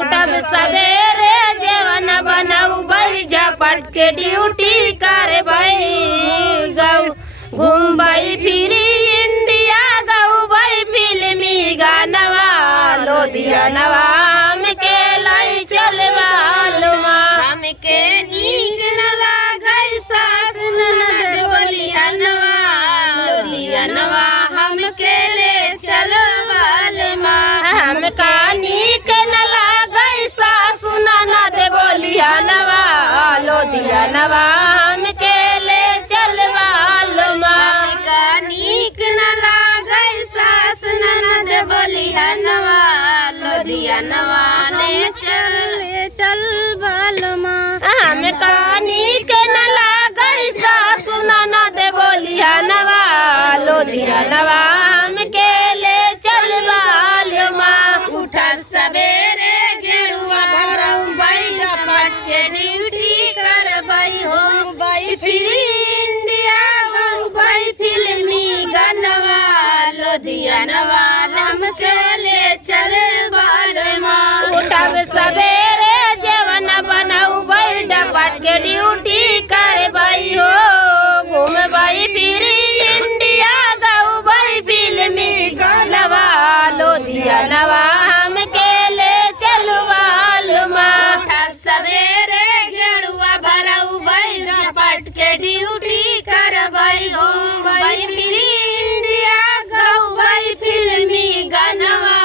उठब सवेरे जेवन बनाऊ भाई झपट के ड्यूटी कर भाई गऊ घूमबाई फिरी इंडिया गऊ भाई फिल्मी गानवा लोधियानवा हमके लाई चलवा हमके नीक न लागई सास ननद बोलियानवा लोधियानवा हमके ले चलवा हमका नीक न लागई सास ननद बोलियानवा लोधियानवा हमके ले चलवा हमका नीक न लागई सास ननद बोलियानवा लोधियानवा ले चल बालमा हमका नीक न लागई सास ननद बोलियानवा लोधियानवा हमके ले चल बालमा उठब सवेरे गेरुआ भरऊ बाई लपट के ड्यूटी करबई हो बाई फिर इंडिया गऊ बाई फिल्मी गानवा लोधियानवा हमके ले चल बालमा उठब सवेरे जेवन बनाऊ बाई डपट के ड्यूटी करबई हो घूमबई फिर इंडिया गऊ बाई फिल्मी गानवा लोधियानवा हमके ले चलवालमा उठब सवेरे गेरुआ भरऊ बाई डपट के ड्यूटी करबई हो बाई फिर इंडिया गऊ बाई फिल्मी गानवा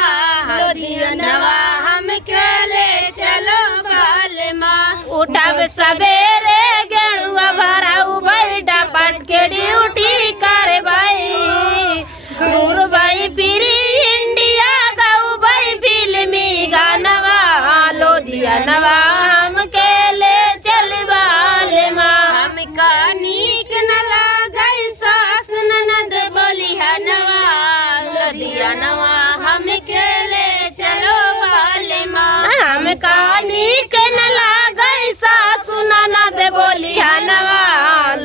लोधियानवा हमके ले चलो बालमा उठब सवेरे गेरुआ भरऊ बाई डपट के ड्यूटी करबई घूमबई फिर इंडिया गऊ बाई फिल्मी गानवा लोधियानवा हमके ले चलवालमा हमका नीक न लागई सास ननद बोलियानवा लोधियानवा हमके ले चलो बालमा हमका नीक न लागई सास ननद बोलियानवा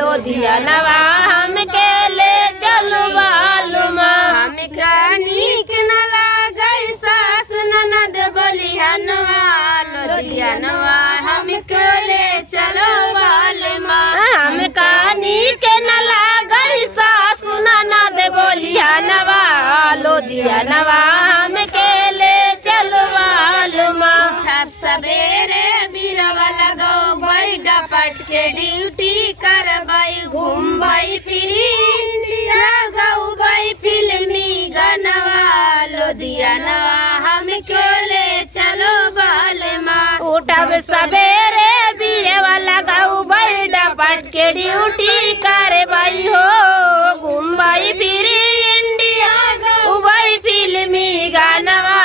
लोधियानवा हमके ले चलवालमा हमका नीक न लागई सास ननद बोलियानवा लोधियानवा हमके ले चलो बालमा हमका नीक न लागई सास ननद बोलियानवा लोधियानवा हमके ले चलवालमा उठब सवेरे बीरवा लगऊ बाई डपट के ड्यूटी करबई घूमबई फिर इंडिया गऊ बाई फिल्मी गानवा लोधियानवा हमके ले चलो बालमा उठब सवेरे बीरवा लगऊ बाई डपट के ड्यूटी करबई हो घूमबई फिर इंडिया गऊ बाई फिल्मी गानवा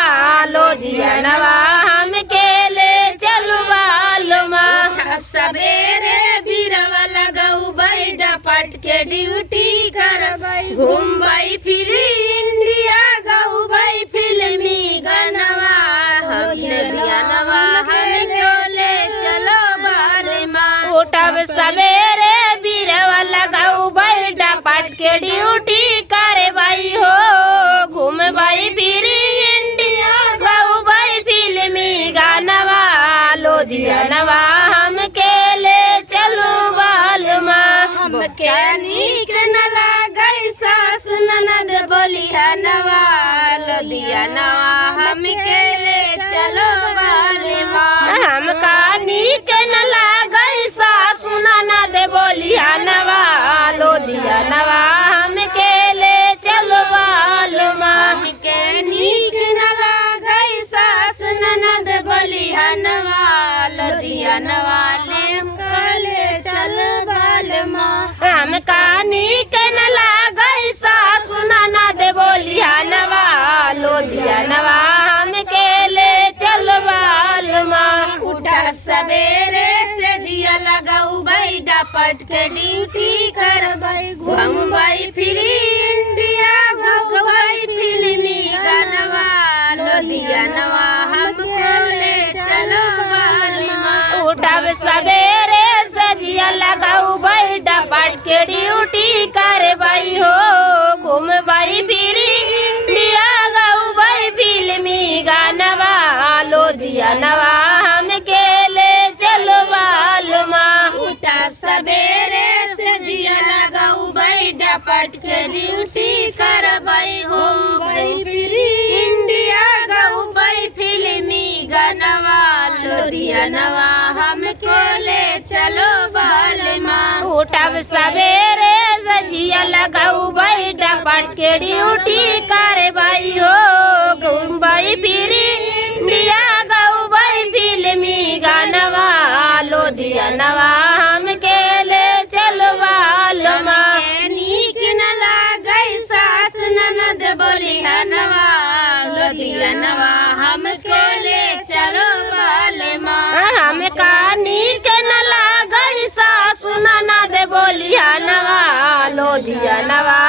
लोधियानवा हमके ले चलवालमा उठब सवेरे बीरवा लगऊ बाई डपट के ड्यूटी करबई घूमबई फिर इंडिया गऊ बाई फिल्मी गानवा लोधियानवा हमके ले चलो बालमा उठब सवेरे बीरवा लगऊ बाई डपट के ड्यूटी करबई हो घूमबई फिर इंडिया गऊ बाई फिल्मी गानवा लोधियानवा हमके ले चलवालमा हमके नीक न लागई सास ननद बोलियानवा लोधियानवा हमके ले चलो बालमा हमका नीक न लागई सास ननद बोलियानवा लोधियानवा हमके ले चलवालमा हमके नीक न लागई सास ननद बोलियानवा लोधियानवा ले चलवालमा हमका नीक न लागई सास ननद बोलियानवा लोधियानवा हमके ले चलवालमा उठब सवेरे से जिया लगऊ बाई डपट के ड्यूटी करबई घूमबई फिर इंडिया गऊ बाई फिल्मी गानवा लोधियानवा हमके ले चलो बालमा उठब सवेरे से जिया लगऊ बाई डपट के ड्यूटी करबई हो घूमबई फिर इंडिया गऊ बाई फिल्मी गानवा लोधियानवा ड्यूटी करबई हो इंडिया गौबई फिल्मी गनवा लुधियानवा हमको ले चलो बालमा उठब सवेरे सजिया लगाऊ भाई डपट के ड्यूटी करबई हो घूमबई फिरी इंडिया गौबई फिल्मी गनवा लुधियानवा हमके ले चलो बालमा नीक न लागई सास ननद बोली हनवा लुधियानवा हमको ले चलो बालमा हमका नीक न लागई सास ननद बोली हनवा लुधियानवा